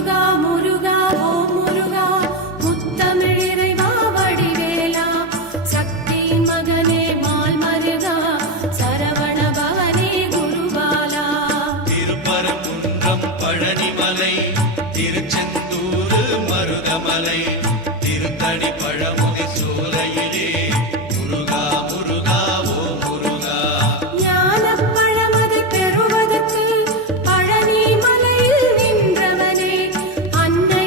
முருகா முருகா ஓ முருகா முத்தமிழ் இறைவா வடிவேலா சக்தியின் மகனே மால் மருகா சரவண பவனே குருபாலா. திருப்பரங்குன்றம் பழனிமலை திருச்செந்தூர் மருதமலை திருத்தணி பழமுதி சோலையிலே முருகா முருகா ஓ முருகா. ஞானப் பழமதை பெறுவதற்கு பழனி மலையில் நின்றவனே அன்னை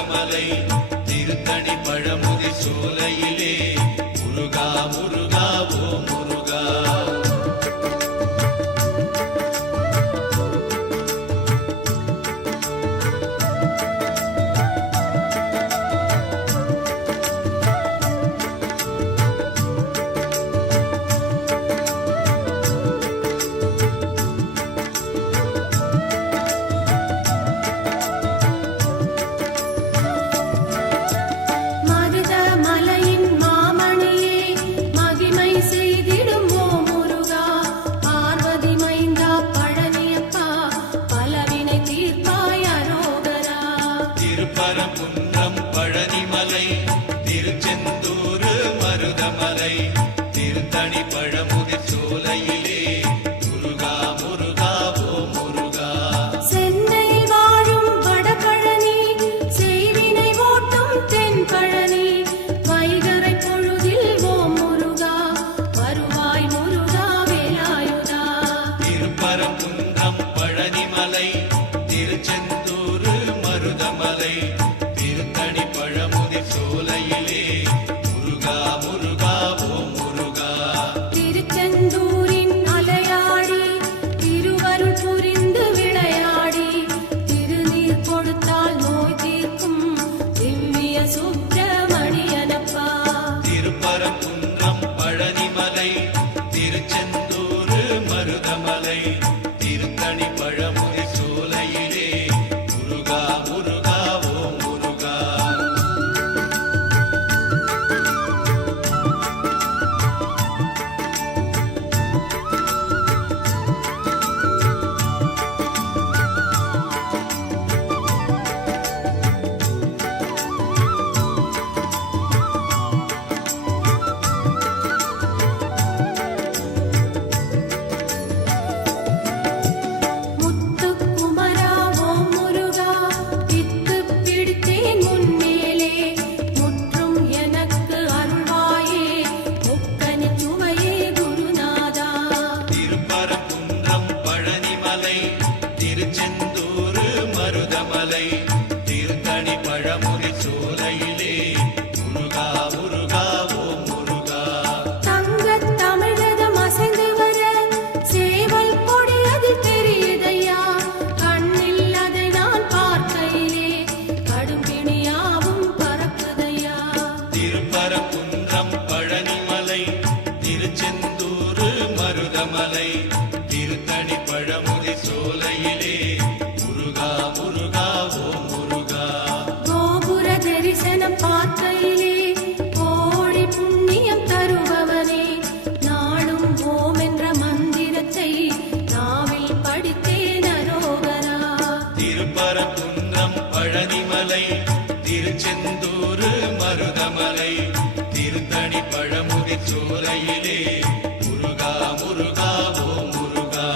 மருதமலை திருத்தணி பழமுதி சோலையிலே முருகா முருகா ஓ முருகா. மருதமலையின் மாமணியே மகிமை செய்திடும் ஓ முருகா. பார்வதி மைந்தா பழனியப்பா பலவினை தீர்ப்பாய் அரோகரா. திருப்பரங்குன்றம் பழனிமலை திருச்செந்தூர் மருதமலை திருத்தணி பழமுதி சோலையிலே முருகா முருகா ஓ முருகா. சென்னையில் வாழும் வடபழனி செய்வினை ஓட்டும் தென்பழனி வைகறை பொழுதில் ஓ முருகா வருவாய் முருகா வேலாயுதா. திருப்பரங்குன்றம் பழனிமலை திருச்செந்தூர் மருதமலை திருத்தணி பழமுதி சோலையிலே முருகா முருகா ஓ முருகா. திருச்செந்தூரின் அலையாடி திருவருள் புரிந்து விளையாடி திருநீர் கொடுத்தால் நோய் தீர்க்கும் திவ்ய சுப்பிரமணியனப்பா. திருப்பரங்குன்றம் பழனிமலை திருச்செந்தூர் மருதமலை திருத்தணி பழமுதி சோலையிலே முருகா முருகா ஓ முருகா. முத்துக்குமரா ஓ முருகா வித்து பிடித்தேன் முன்னேலே முற்றும் எனக்கு அருள்வாயே முக்கனி சுவையே குருநாதா. திருப்பரங்குன்றம் பழனிமலை திருச்செந்தூர் மருதமலை திருத்தணி பழமுதி சோலையிலே முருகா முருகா ஓ முருகா. தங்கத் தமிழகம் அசைந்து வர சேவல் கொடி அதில் தெரியுதையா. கண்ணில் அதை நான் பார்க்கையிலே கடும் பிணியாவும் பறக்குதையா. திருப்பரங்குன்றம் பழனிமலை திருச்செந்தூர் மருதமலை திருத்தணி பழமுதி சோலையிலே முருகா முருகா ஓ முருகா. கோபுர தரிசனம் பார்க்கையிலே கோடி புண்ணியம் தருபவனே நாடும் ஓம் என்ற மந்திரத்தை நாவில் படித்தேன் அரோகரா. திருப்பரங்குன்றம் பழனிமலை திருச்செந்தூர் மருதமலை திருத்தணி பழமுதி சோலையிலே முருகா முருகா ஓ முருகா.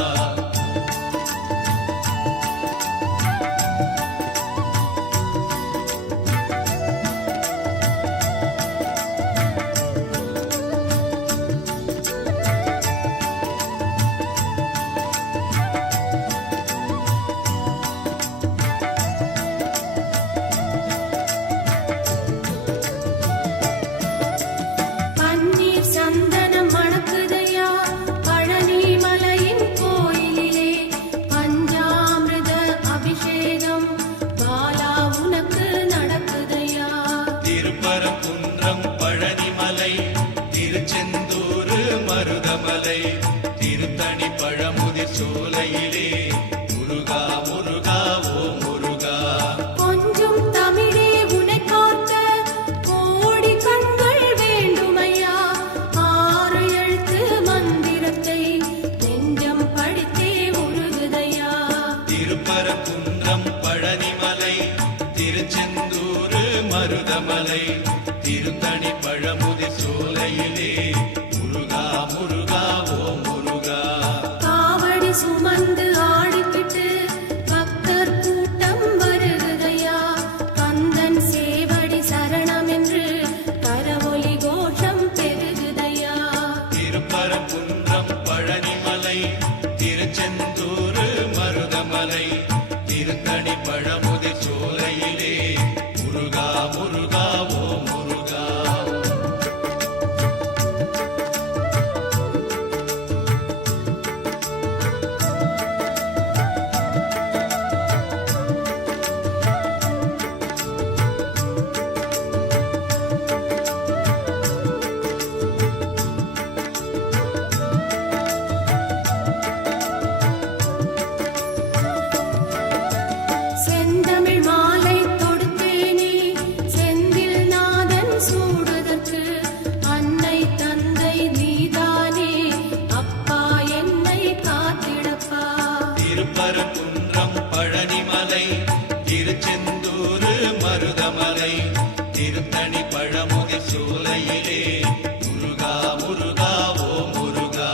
பன்னீர் சந்தனம் மணக்குதையா பழனி மலையின் கோயிலிலே பஞ்சாமிர்த அபிஷேகம் பாலா உனக்கு நடக்குதையா. திருப்பரங்குன்றம் பழனிமலை திருச்செந்தூர் மருதமலை திருத்தணி பழமுதி சோலையிலே முருகா முருகா ஓ முருகா. கொஞ்சம் தமிழே உனை காக்க கோடி கண்கள் வேண்டுமையா. ஆறு எழுத்து மந்திரத்தை நெஞ்சம் படித்தே உருகுதையா. திருப்பரங்குன்றம் பழனிமலை திருச்செந்தூர் மருதமலை திருத்தணி பழமுதி சோலையிலே முருகா முருகா ஓ முருகா. காவடி சுமந்து ஆடிக்கிட்டு பக்தர் கூட்டம் வருகுதையா. கந்தன் சேவடி சரணம் என்று கரவொலி கோஷம் பெருகுதையா. திருப்பரங்குன்றம் பழனிமலை திருச்செந்தூர் மருதமலை திருத்தணி பழமுதி சோலையிலே முருகா மருதமலை திருத்தணி பழமுதிர் சோலையிலே முருகா முருகா ஓம் முருகா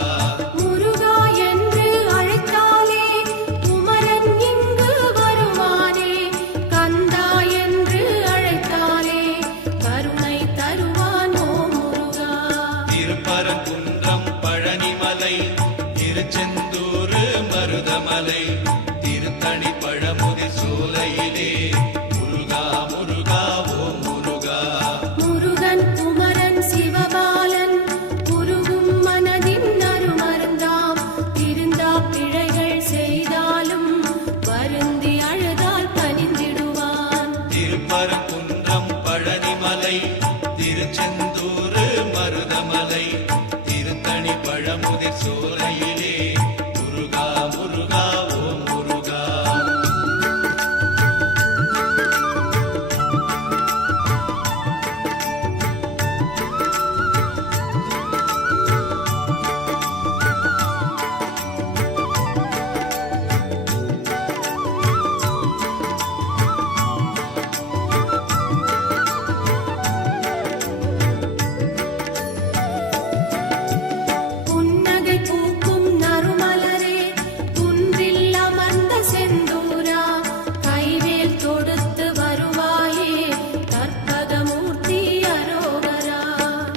முருகா என்று அழைத்தாலே குமரன் இங்கு வருவானே கந்தா என்று அழைத்தாலே கருணை தருவான் ஓ முருகா திருப்பரங்குன்றம் பழனிமலை திருச்செந்தூர் மருதமலை திருத்தணி பழமுதிர் சோலையிலே முருகா முருகா ஓம் முருகா முருகன் குமரன் சிவபாலன் குருகும் மனதின் அருமருந்தாம் திருந்தா பிழைகள் செய்தாலும் வருந்தி அழுதால் பணிந்திடுவான் திருப்பரங்குன்றம் பழனிமலை திருச்செந்தூர் மருதமலை திருத்தணி பழமுதிர் சோலையிலே முருகா முருகா ஓம் முருகா புன்னகை பூக்கும் நறுமலரே குன்றில் அமர்ந்த செந்தூரா கைவேல் தொடுத்து வருவாயே கற்பகமூர்த்தி அரோகரா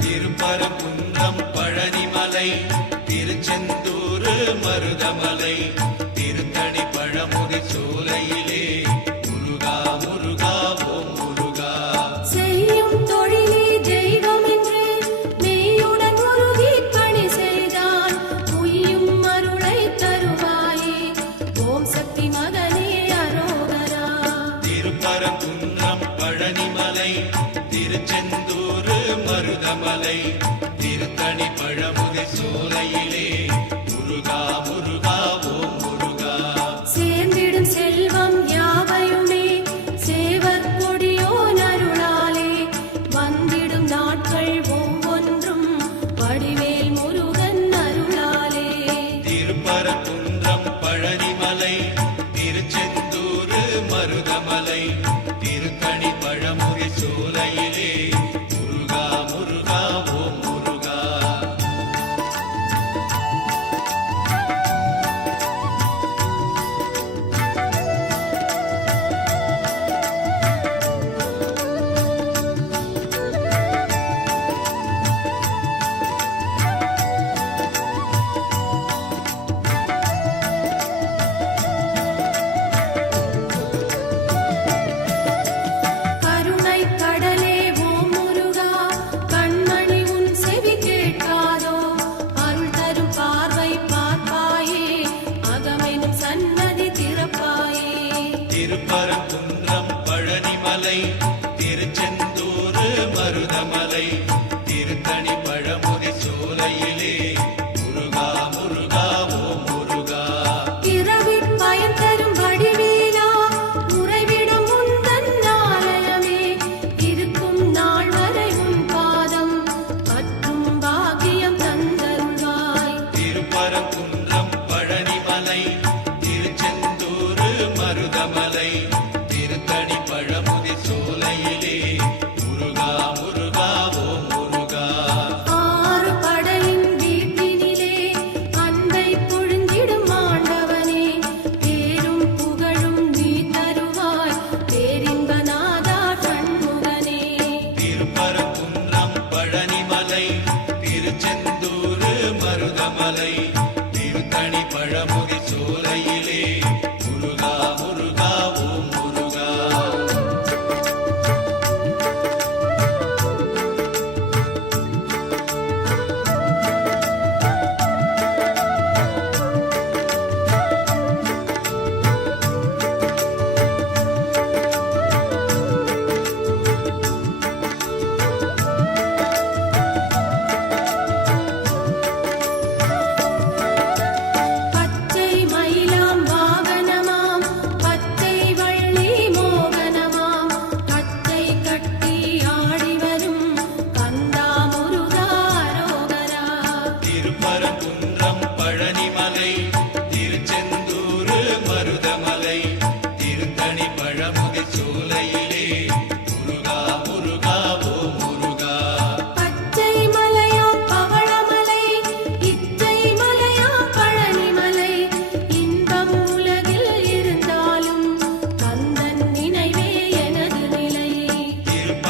திருப்பரங்குன்றம் பழனிமலை திருச்செந்தூர் மருதமலை திருத்தணி பழமுதிர் சோலையிலே முருகா முருகா ஓம் முருகா செய்யும் தொழிலே தெய்வம் என்று மெய்யுடன் உருகி பணி செய்தால் உய்யும் அருளை தருவாயே ஓம் சக்தி மகனே அரோகரா திருப்பரங்குன்றம் பழனிமலை திருச்செந்தூர் மருதமலை திருத்தணி பழமுதிர் சோலையிலே முருகா முருகா ஓம் முருகா சேர்ந்திடும் செல்வம் யாவையுமே சேவர் கொடியோன் அருளாலே வந்திடும் நாட்கள் ஒவ்வொன்றும் வடிவேல் முருகன் அருளாலே திருப்பரங்குன்றம் பழனிமலை திருச்செந்தூர் மருதமலை திருத்தணி பழமுதிர் சோலையிலே முருகா முருகா ஓம் முருகா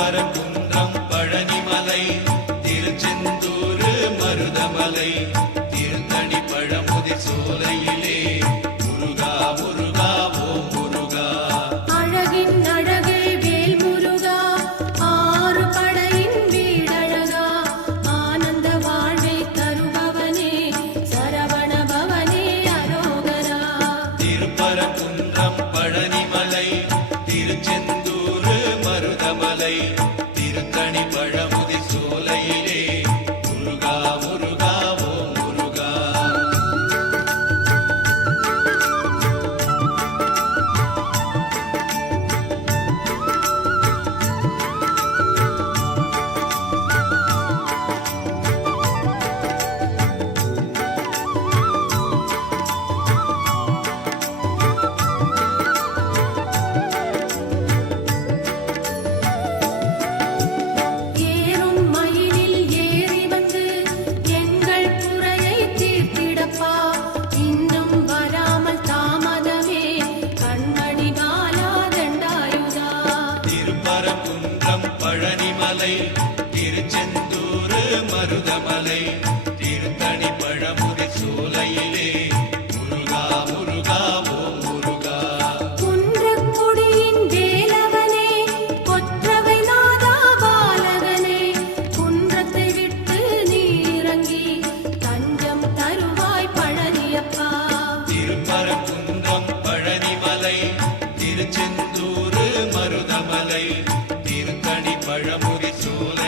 திருப்பரங்குன்றம் பழனிமலை திருச்செந்தூர் மருதமலை திருத்தணி பழமுதிர் சோலையிலே முருகா முருகா ஓம் முருகா. அழகின் அழகே வேல் முருகா, ஆறு படையின் வீடழகா, ஆனந்த வாழ்வை தருபவனே, சரவண பவனே அரோகரா. திருப்பரங்குன்றம் பழனிமலை திருச்செந்தூர் மருதமலை திருத்தணி பழமுதிர் சோலையிலே முருகா முருகா ஓம் முருகா. ஏறும் மயிலில் ஏறி வந்து எங்கள் குறையை தீர்த்திடப்பா, இன்னும் வராமல் தாமதமே கண்மணி பாலா தண்டாயுதா. திருப்பரங்குன்றம் பழனிமலை திருச்செந்தூர் மருதமலை திருத்தணி பழமுதிர் சோலையிலே முருகா முருகா ஓம் முருகா. குன்றக்குடியின் வேலவனே, கொற்றவை நாதா பாலகனே, குன்றத்தை விட்டு நீ இறங்கி தஞ்சம் தருவாய் பழனியப்பா. திருப்பரங்குன்றம் பழனிமலை திருச்செந்தூர் மருதமலை திருத்தணி பழமுதிர் சோலை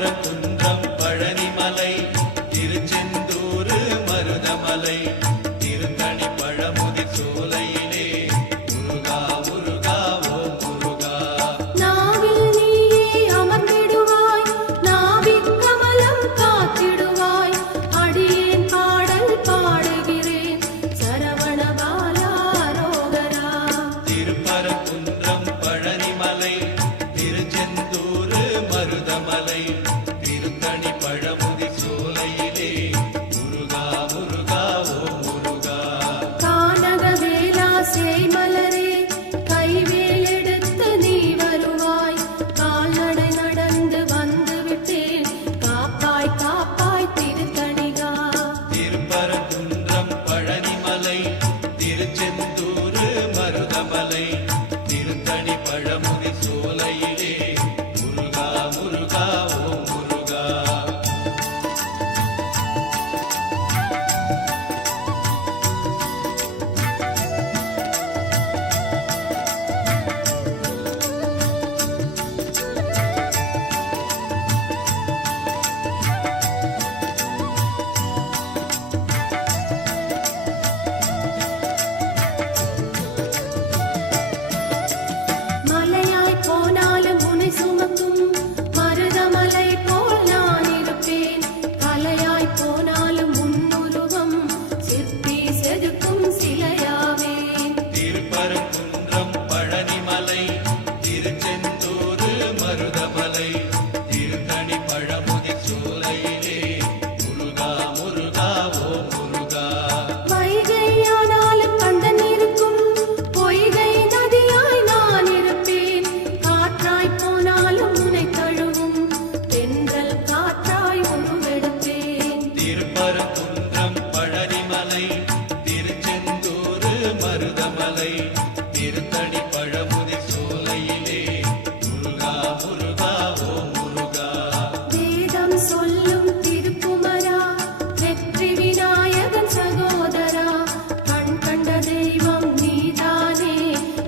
திருப்பரங்குன்றம் பழனிமலை திருச்செந்தூர் மருதமலை திருத்தணி பழமுதி சோலையிலே முருகா முருகா ஓம் முருகா. நாவில் நீயே அமர்ந்திடுவாய், நாவிக் கமலம் காத்திடுவாய். அடியேன் பாடல் பாடுகிறேன், சரவண பாலா அரோகரா. திருப்பரங்குன்றம் பழனிமலை திருச்செந்தூர் மருதமலை திருத்தணி பழமுதி சோலையிலே முருகா முருகா ஓம் முருகா. கானகவேலா சேய்மலரே, கைவேல் எடுத்து நீ வருவாய். கால்நடை நடந்து வந்து விட்டேன், காப்பாய் காப்பாய் திருத்தணிகா. திருப்பரங்குன்றம் பழனிமலை திருச்செந்தூர் மருதமலை திருத்தணி பழமுதி சோலையிலே முருகா முருகா ஓம் முருகா. மலையாய் போனாலும் உன்னை சுமக்கும் மருதமலை போல் நான் இருப்பேன். கலையாய் போனாலும் உன்னுருவம் சிற்பி செதுக்கும் சிலையாவேன். திருப்பரங்குன்றம் பழனிமலை திருச்செந்தூர் மருதமலை திருத்தணி பழமுதி சோலையிலே முருகா முருகா ஓம் முருகா. வைகையானாலும் கந்தன் இருக்கும், பொய்கை நதியாய் நான் இருப்பேன். காற்றாய் போனாலும் உன்னை தழுவும், தென்றல் காற்றாய் உருவெடுப்பேன். திருப்பரங்குன்றம் பழனிமலை திருச்செந்தூர் மருதமலை திருத்தணி பழமுதி சோலையிலே முருகா முருகா ஓம் முருகா. வேதம் சொல்லும் திருக்குமரா, வெற்றி விநாயகன் சகோதரா. கண் கண்ட தெய்வம் நீதானே,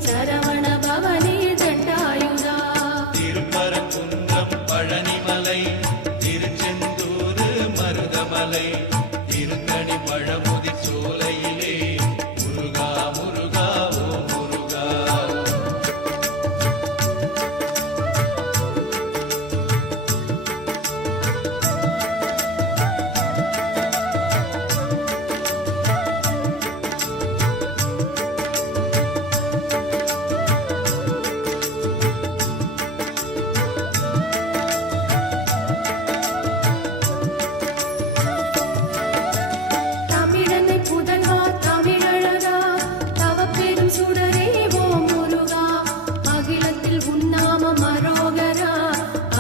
சரவண பவனே தண்டாயுதா. திருப்பரங்குன்றம் பழனிமலை திருச்செந்தூர் மருதமலை திருத்தணி பழமுதி சோலையிலே முருகா முருகா ஓம் முருகா. தமிழனை புதல்வா தமிழழகா, தவப்பெரும் சுடரே ஓம் முருகா. அகிலத்தில் உன்னாமம் அரோகரா,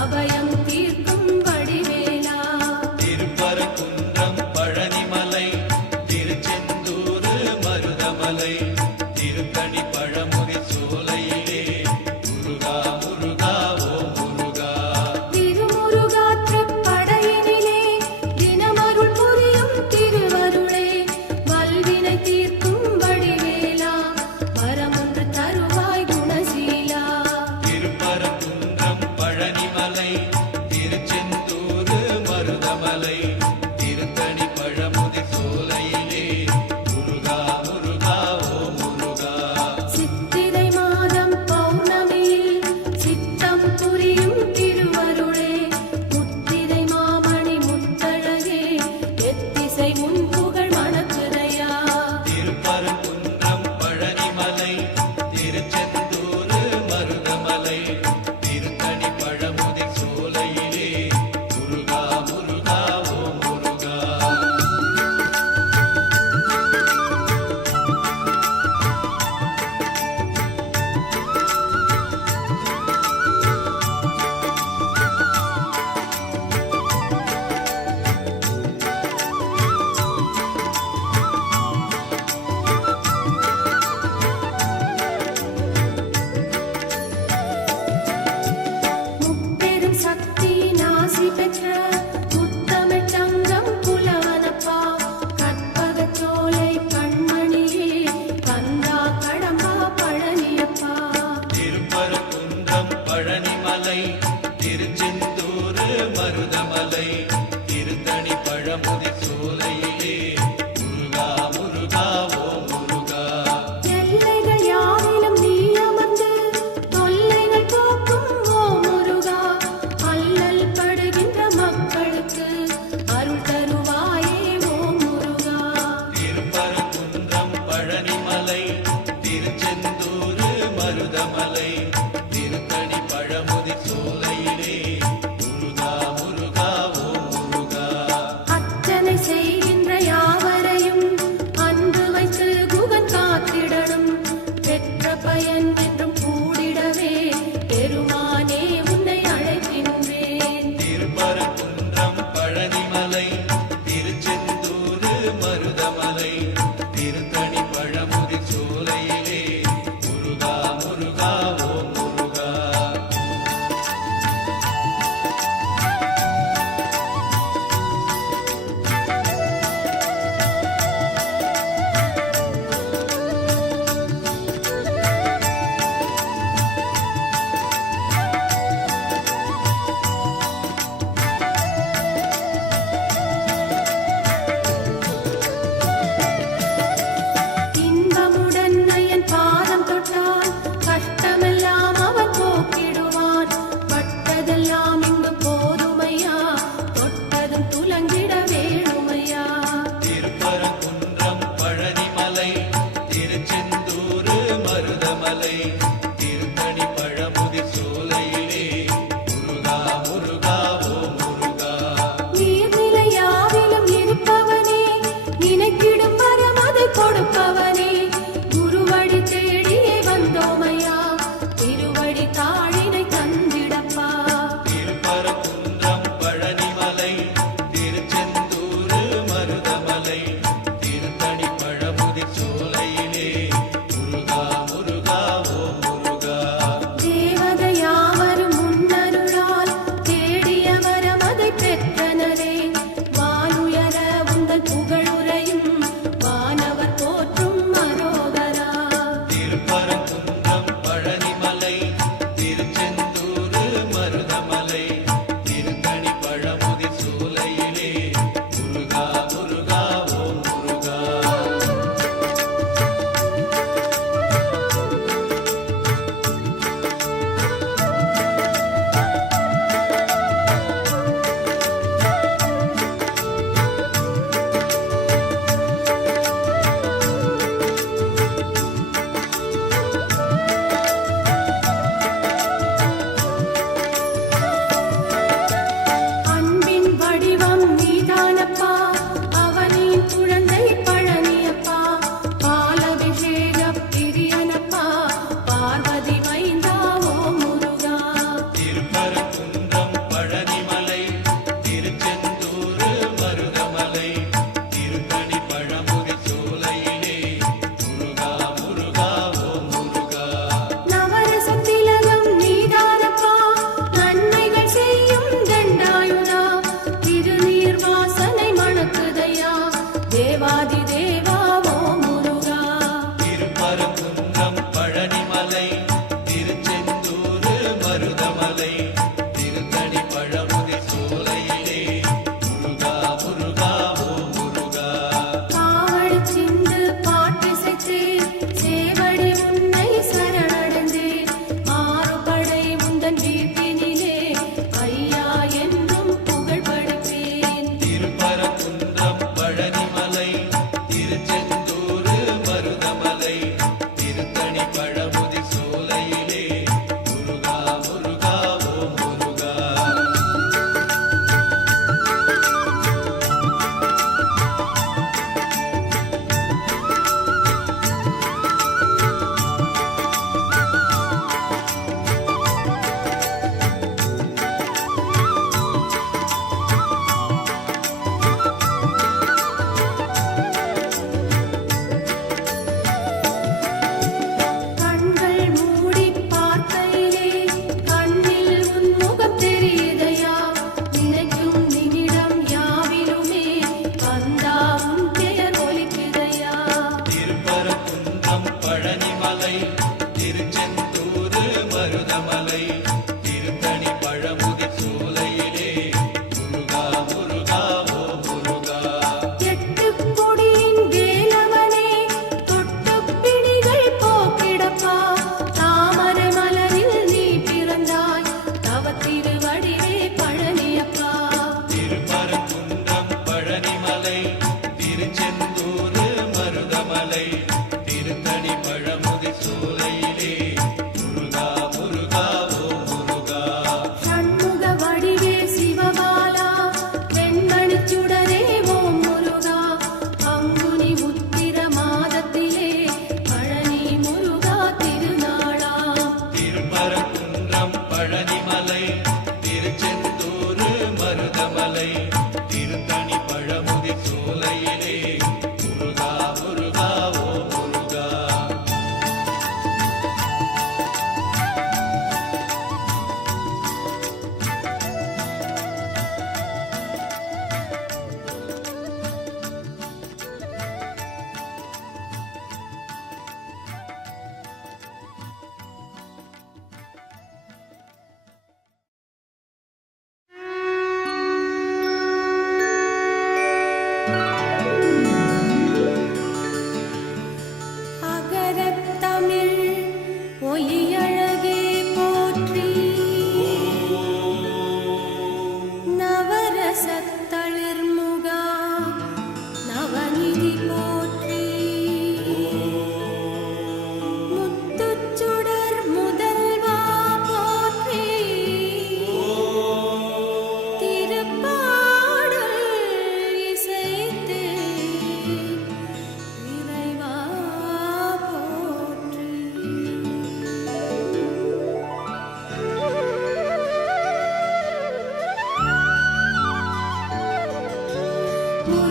அபயம் தீர்க்கும் வடிவேலா. திருப்பரங்குன்றம் பழனிமலை திருச்செந்தூர் மருதமலை திருத்தணி பழமுதி சோலையிலே முருகா முருகா ஓம் முருகா. திருமுருகாற்றுப் படையினிலே தினமருள் புரியும் திருவருளே, வல்வினை தீர்க்கும் வடிவேலா. வரமொன்று தருவாய் குணசீலா. திருப்பரங்குன்றம் பழனிமலை திருச்செந்தூர் மருதமலை திருத்தணி பழமுதி சோலையிலே முருகா முருகா ஓம் முருகா. சித்திரை மாதம் பௌர்ணமியில் சித்தம் புரியும் திருவருளே, முத்திரை மாமணி முத்தழகே, எத்திசை உன் புகழ் மணக்குதையா. திருப்பரங்குன்றம் பழனிமலை திருச்செந்தூர் மருதமலை திருத்தணி பழமுதி சோலையிலே முருகா முருகா ஓம் முருகா. முப்பெரும் சக்தி நாசி பெற்ற முத்தமிழ் சங்கம் புலவனப்பா. கற்பகச் சோலை கண்மணியே, கந்தா கடம்பா பழனியப்பா. திருப்பரங்குன்றம் பழனிமலை திருச்செந்தூர் மருதமலை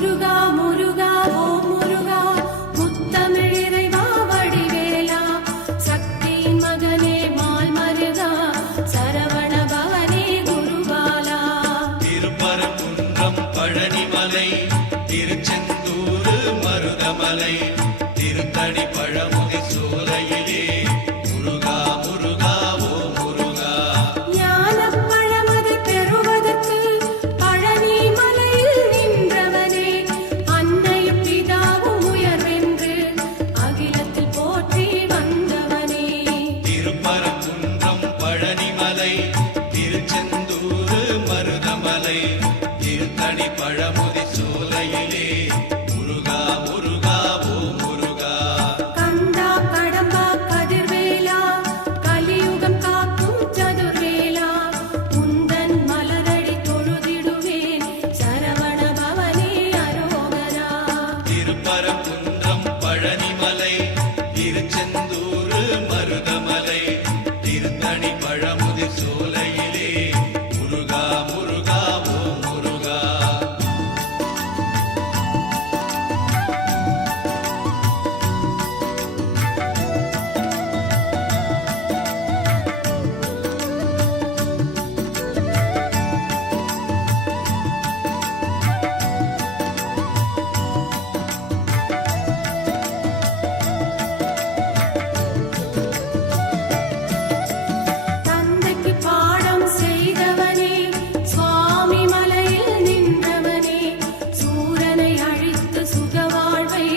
முருகா முருகா ஓம் முருகா முத்தமிழ் இறைவா வடிவேலா சக்தியின் மகனே மால் மருகா சரவண பவனே குருபாலா திருப்பரங்குன்றம் பழனிமலை திருச்செந்தூர் மருதமலை திருத்தணி பழமுதி சோலையிலே முருகா முருகா ஓ முருகா ஞானப் பழமதை பெறுவதற்கு பழனி மலையில் நின்றவனே அன்னையும் பிதாவும் உயர்வென்று அகிலத்தில் போற்றி வந்தவனே திருப்பரங்குன்றம் பழனிமலை திருச்செந்தூர் மருதமலை திருத்தணி பழமுதி சோலையிலே முருகா முருகா ஓ முருகா கந்தா கடம்பா கதிர்வேலா கலியுகம் காக்கும் சதுர்வேலா உந்தன் மலரடி தொழுதிடுவேன் சரவண பவனே அரோகரா திருப்பரங்குன்றம் பழனிமலை திருச்செந்தூர் மருதமலை திருத்தணி பழமுதி சோலையிலே முருகா முருகா ஓ முருகா தந்தைக்கு பாடம் செய்தவனே சுவாமி மலையில் நின்றவனே சூரனை அழித்து சுகவாழ்வை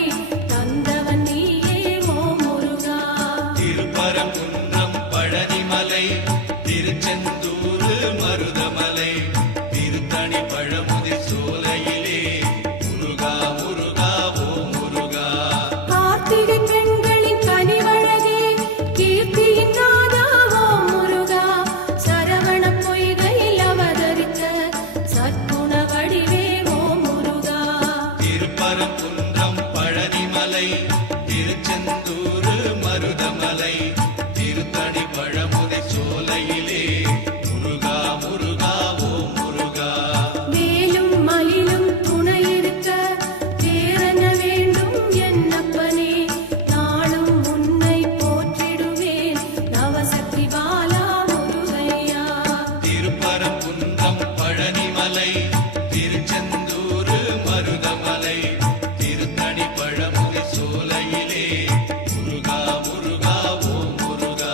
தந்தவன் நீயே ஓ முருகா திருப்பரங்குன்றம் பழனிமலை திருச்செந்தூர் மருதமலை திருத்தணி பழமுதி சோலையிலே முருகா முருகா ஓ முருகா கார்த்திகை பெண்களின் கனிவழகே கீர்த்தியின் நாதா ஓ முருகா சரவண பொய்கையில் அவதரித்த சற்குண வடிவே ஓ முருகா திருப்பரங்குன்றம் பழனிமலை திருச்செந்தூர் மருதமலை திருத்தணி பழமுதி சோலையிலே முருகா முருகா ஓ முருகா மேலும் மயிலும் துணையிருக்க வேறென்ன வேண்டும் என்னப்பனே நாளும் உன்னை போற்றிடுவேன் நவசக்தி பாலா முருகையா திருப்பரங்குன்றம் பழனிமலை திருச்செந்தூர் மருதமலை திருத்தணி பழமுதி சோலையிலே முருகா முருகா ஓ முருகா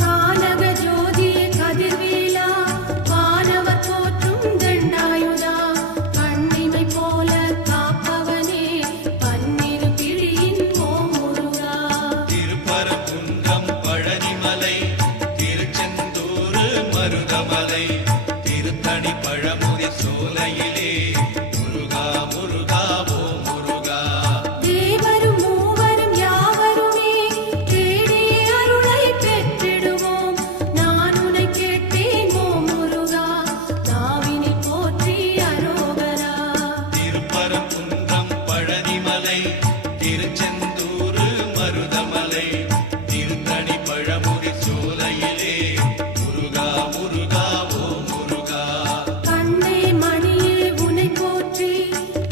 கானக ஜோதியே கதிர்வேலா வானவர் போற்றும் தண்டாயுதா கண்ணிமை போல காப்பவனே பன்னிரு பிழியின் ஓ முருகா திருப்பரங்குன்றம் பழனிமலை திருச்செந்தூர் மருதமலை திருத்தணி பழமுதி சோலையிலே முருகா முருகா ஓ முருகா தேவரும் மூவரும் யாவருமே தேடிய அருளை பெற்றிடுவோம் நான் உன்னை கேட்டேன் ஓ முருகா நாவினில் போற்றி அரோகரா திருப்பரங்குன்றம் பழனிமலை திருச்செந்தூர் மருதமலை திருத்தணி பழமுதி சோலையிலே முருகா முருகா ஓ முருகா கண்ணே மணியே உனை போற்றி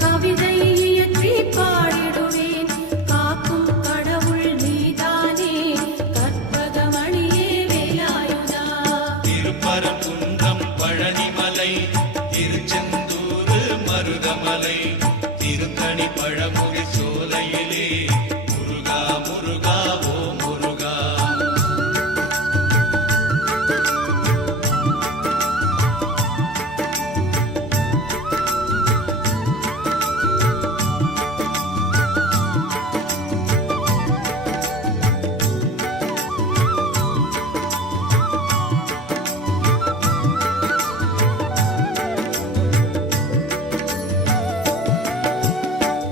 கவிதை இயற்றி பாடிடுவேன் காக்கும் கடவுள் நீதானே கற்பகமணியே வேலாயுதா திருப்பரங்குன்றம் பழனிமலை திருச்செந்தூர் மருதமலை திருத்தணி பழமுதி சோலையிலே முருகா முருகா ஓ முருகா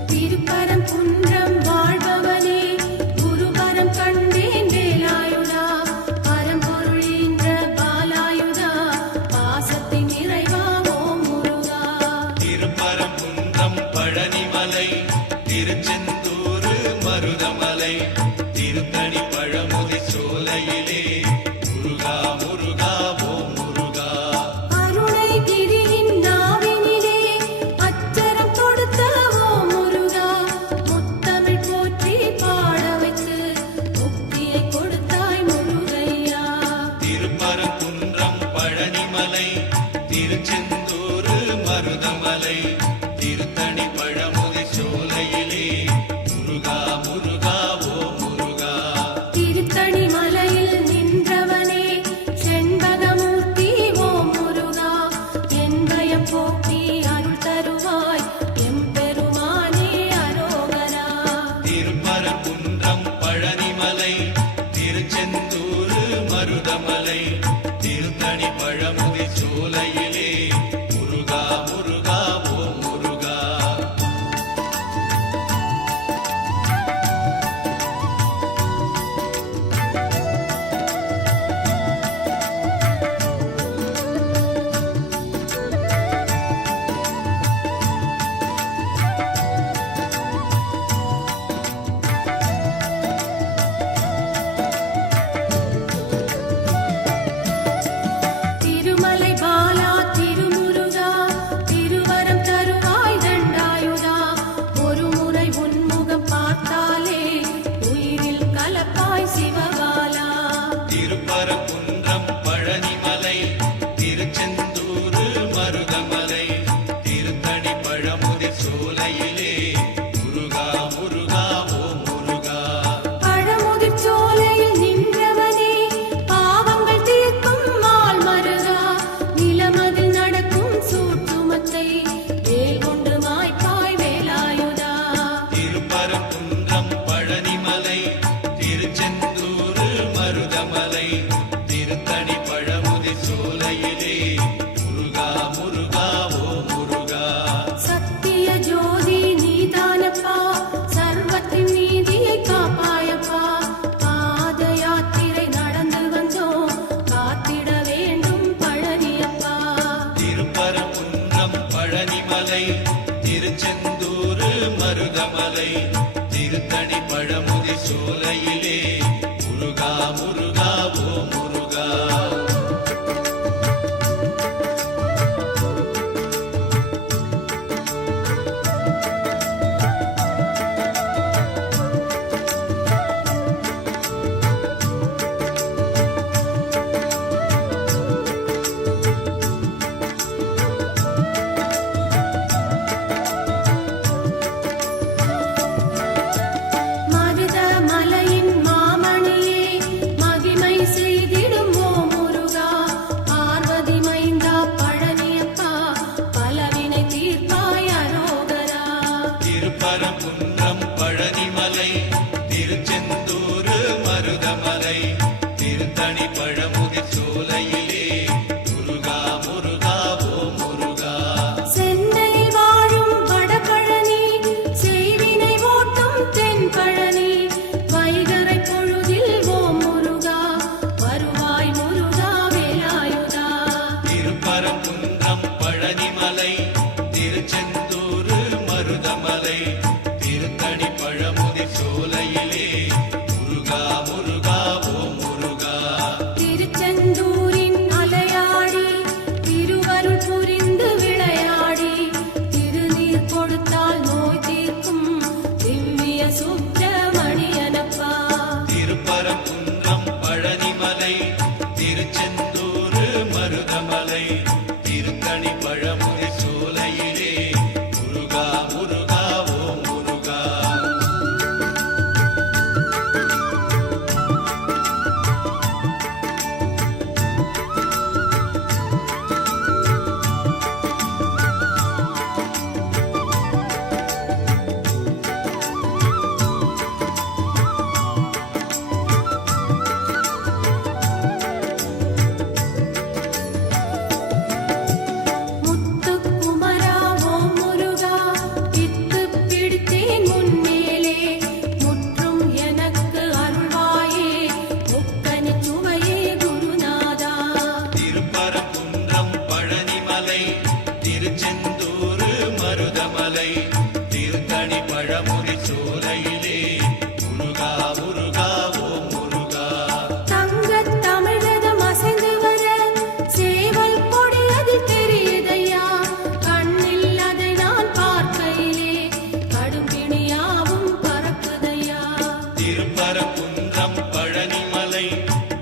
திருப்பரம் மருதமலை திருத்தணி பழமுதி சோலையிலே முருகா முருகா ஓ முருகா. மருதமலையின் மாமணியே மகிமை செய்திடும் ஓ முருகா. பார்வதி மைந்தா பழனியப்பா பலவினை தீர்ப்பாய் அரோகரா. திருப்பரங்குன்றம் பழனிமலை திருச்செந்தூர் மருதமலை திருத்தணி பழமுதி சோலையிலே முருகா முருகா ஓ முருகா. சென்னையில் வாழும் வடபழனி செய்வினை ஓட்டும் தென்பழனி வைகறை பொழுதில் ஓ முருகா வருவாய் முருகா வேலாயுதா. திருப்பரங்குன்றம் பழனிமலை திருச்செந்தூர் மருதமலை திருத்தணி பழமுதி சோலையிலே முருகா முருகா ஓ முருகா. திருச்செந்தூரின் அலையாடி திருவருள் புரிந்து விளையாடி திருநீர் கொடுத்தால் நோய் தீர்க்கும் திவ்ய சுப்பிரமணியனப்பா. திருப்பரங்குன்றம் பழனிமலை திருச்செந்தூர் மருதமலை திருத்தணி பழமுதி சோலையிலே முருகா முருகா ஓ முருகா. முத்துக்குமரா ஓ முருகா பித்து பிடித்தேன் முன்னேலே முற்றும் எனக்கு அருள்வாயே முக்கனி சுவையே குருநாதா. திருப்பரங்குன்றம் பழனிமலை திருச்செந்தூர் மருதமலை திருத்தணி பழமுதி சோலையிலே முருகா முருகா ஓ முருகா. தங்கத் தமிழகம் அசைந்து வர சேவல் கொடி அதில் தெரியுதையா. கண்ணில் அதை நான் பார்க்கையிலே கடும் பிணியாவும் பறக்குதையா. திருப்பரங்குன்றம் பழனிமலை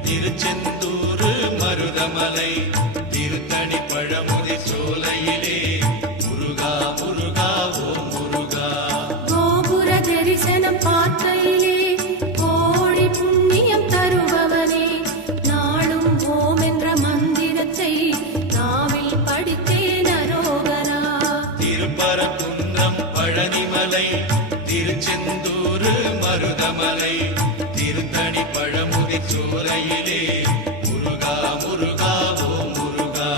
திருச்செந்தூர் மருதமலை திருத்தணி பழமுதி சோலையிலே முருகா முருகா ஓ முருகா. கோபுர தரிசனம் பார்க்கையிலே கோடி புண்ணியம் தருபவனே நாளும் ஓம் என்ற மந்திரத்தை நாவில் படித்தேன் அரோகரா. திருப்பரங்குன்றம் பழனிமலை திருச்செந்தூர் மருதமலை திருத்தணி பழமுதி சோலையிலே முருகா முருகா ஓ முருகா.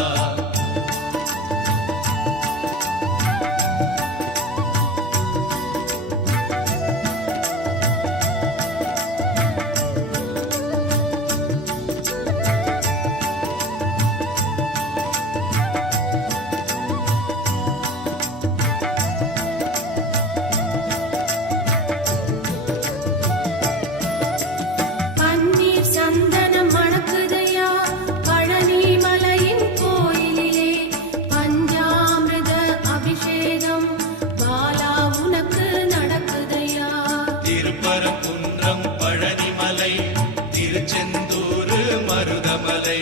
பன்னீர் சந்தனம் மணக்குதையா பழனி மலையின் கோயிலிலே பஞ்சாமிர்த அபிஷேகம் பாலா உனக்கு நடக்குதையா. திருப்பரங்குன்றம் பழனிமலை திருச்செந்தூர் மருதமலை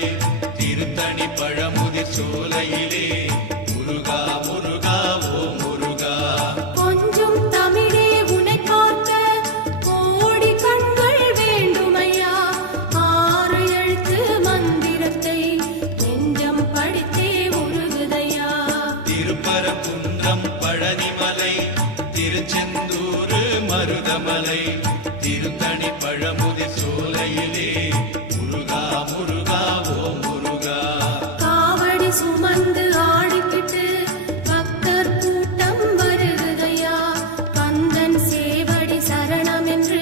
திருத்தணி பழமுதி சோலையிலே முருகா முருகா ஓ முருகா. கொஞ்சம் தமிழே உனை பார்க்க கோடி கண்கள் வேண்டுமையா. ஆறு எழுத்து மந்திரத்தை நெஞ்சம் படித்தே உருகுதையா. திருப்பரங்குன்றம் பழனிமலை திருச்செந்தூர் மருதமலை திருத்தணி பழமுதி சோலையிலே முருகா முருகா ஓ முருகா. காவடி சுமந்து ஆடிக்கிட்டு பக்தர் கூட்டம் வருகுதையா. கந்தன் சேவடி சரணம் என்று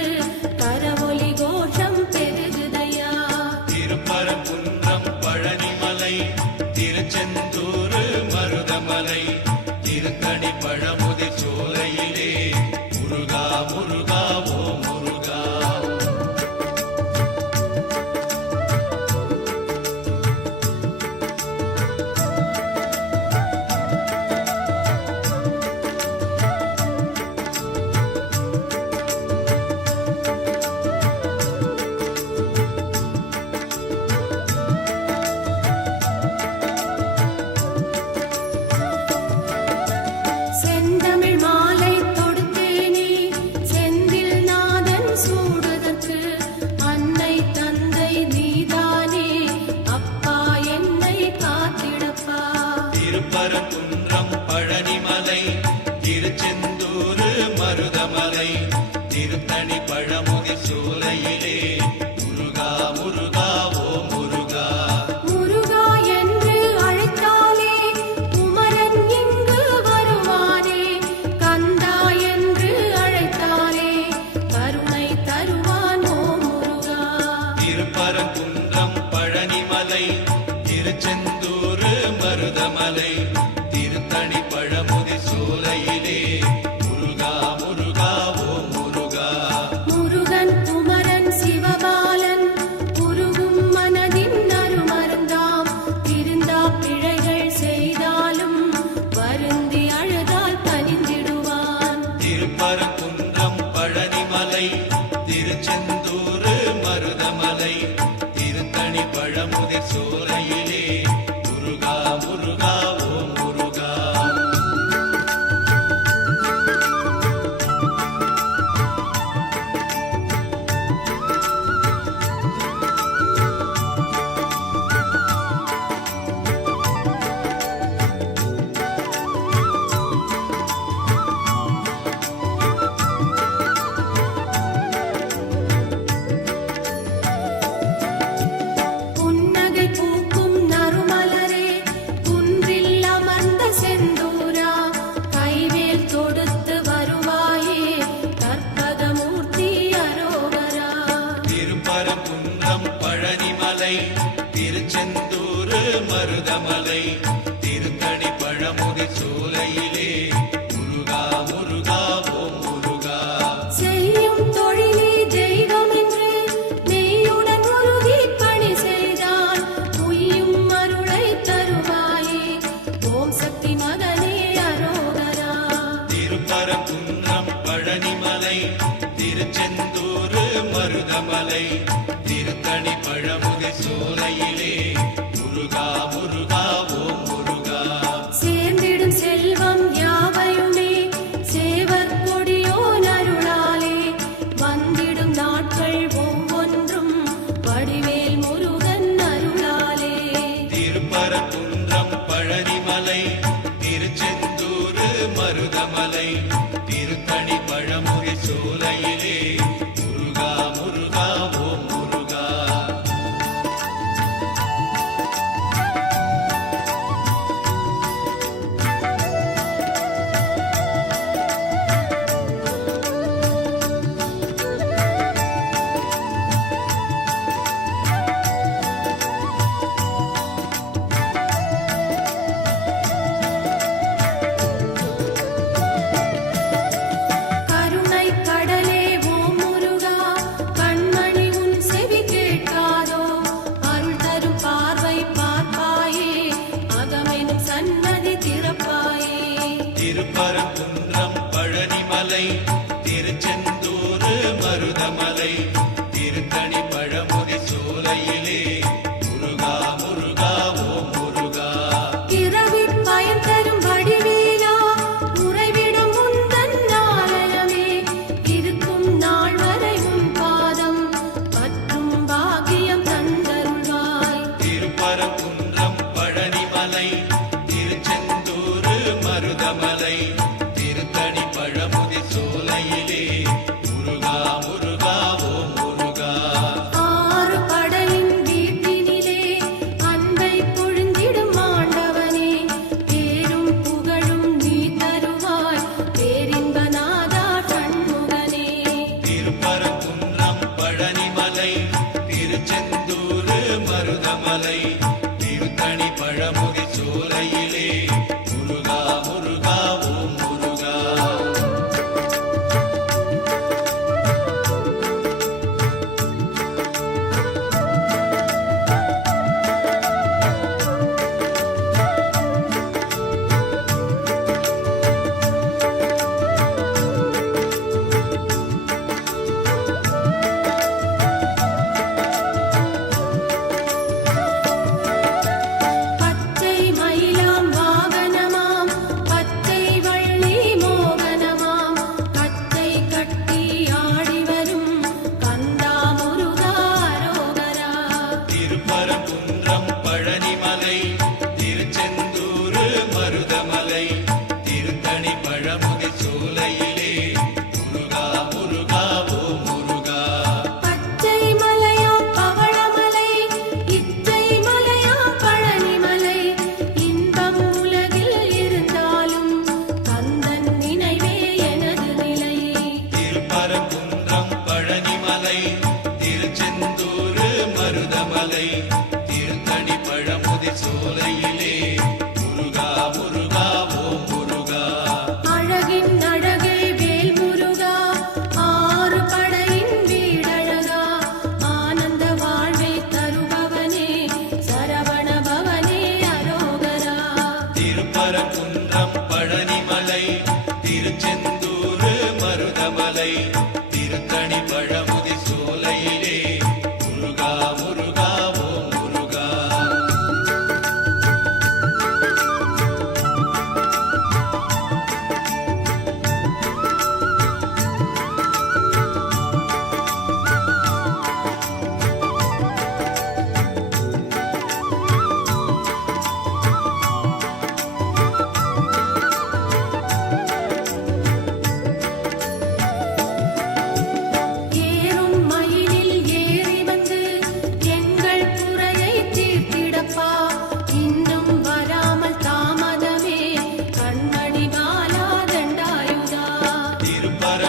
கரவொலி கோஷம் பெருகுதையா. திருப்பரங்குன்றம் பழனிமலை திருச்செந்தூர் மருதமலை திருத்தணி பழமுதி சோலையிலே முருகா முருகா ஓ முருகா. செந்தமிழ் மாலை தொடுத்தேனே செந்தில் நாதன் சூடுதற்கு அன்னை தந்தை நீதானே அப்பா என்னை காத்திடப்பா. திருப்பரங்குன்றம் பழனிமலை திருச்செந்தூரு மருதமலை திருத்தணி பழமுதி சோலையிலே முருகா முருகா ஓ முருகா. முருகா என்று அழைத்தாலே குமரன் இங்கு வருவானே. கந்தா என்று அழைத்தாலே கருணை தருவான் ஓ முருகா. திருப்பரங்குன்றம் பழனிமலை திருச்செந்தூரு மருதமலை திருத்தணி பழமுதி சோலையிலே முருகா முருகா ஓ முருகா. முருகன் குமரன் சிவபாலன் குருகும் மனதின் அருமருந்தாம். திருந்தா பிழைகள் செய்தாலும் வருந்தி அழுதால் கனிந்திடுவான். திருப்பரங்குன்றம் பழனிமலை திருச்செந்தூரு மருதமலை திருத்தணி பழமுதி சோலையிலே முருகா முருகா ஓ முருகா. புன்னகை பூக்கும் நறுமலரே குன்றில் அமர்ந்த செந்தூரா. கைவேல் தொடுத்து வருவாயே கற்பகமூர்த்தி அரோகரா. திருப்பரங்குன்றம் பழனிமலை திருச்செந்தூரு மருதமலை திருத்தணி பழமுதி சோலையிலே முருகா முருகா ஓ முருகா. செய்யும் தொழிலே தெய்வம் என்று மெய்யுடன் உருகி பணி செய்தால் உய்யும் அருளை தருவாயே ஓம் சக்தி மகனே அரோகரா. திருப்பரங்குன்றம் பழனிமலை திருச்செந்தூரு மருதமலை திருத்தணி பழமுதி சோலையிலே முருகா முருகா ஓ முருகா. சேர்ந்திடும் செல்வம் யாவையுமே சேவர் கொடியோன் அருளாலே வந்திடும் நாட்கள் ஒவ்வொன்றும் வடிவேல் முருகன் அருளாலே. திருப்பரங்குன்றம் பழனிமலை திருச்செந்தூரு மருதமலை திருத்தணி பழமுதி சோலையிலே முருகா முருகா ஓ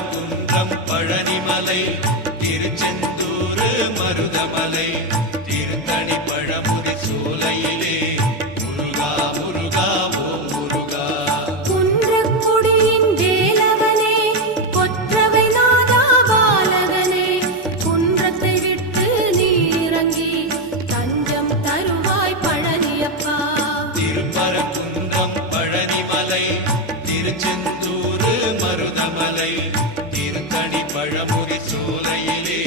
திருப்பரங்குன்றம் பழனிமலை திருச்செந்தூர் மருதமலை திருத்தணி பழமுதி சோலையிலே முருகா முருகா ஓம் முருகா. குன்றக்குடியின் வேலவனே கொற்றவை நாதா பாலகனே குன்றத்தை விட்டு நீ இறங்கி தஞ்சம் தருவாய் பழனியப்பா. திருப்பரங்குன்றம் பழனிமலை திருச்செந்தூர் மருதமலை திருத்தணி பழமுதி சோலையிலே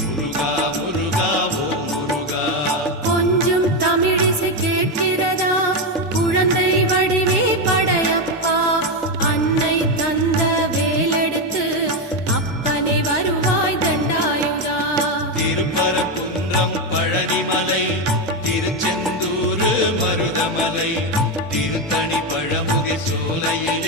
முருகா முருகா ஓம் முருகா. கொஞ்சம் தமிழிசை கேட்கிறதா குழந்தை வடிவே படையப்பா. அன்னை தந்த வேலெடுத்து அப்பனே வருவாய் தண்டாயுதா. திருப்பரங்குன்றம் பழனிமலை திருச்செந்தூர் மருதமலை திருத்தணி பழமுதி சோலையில்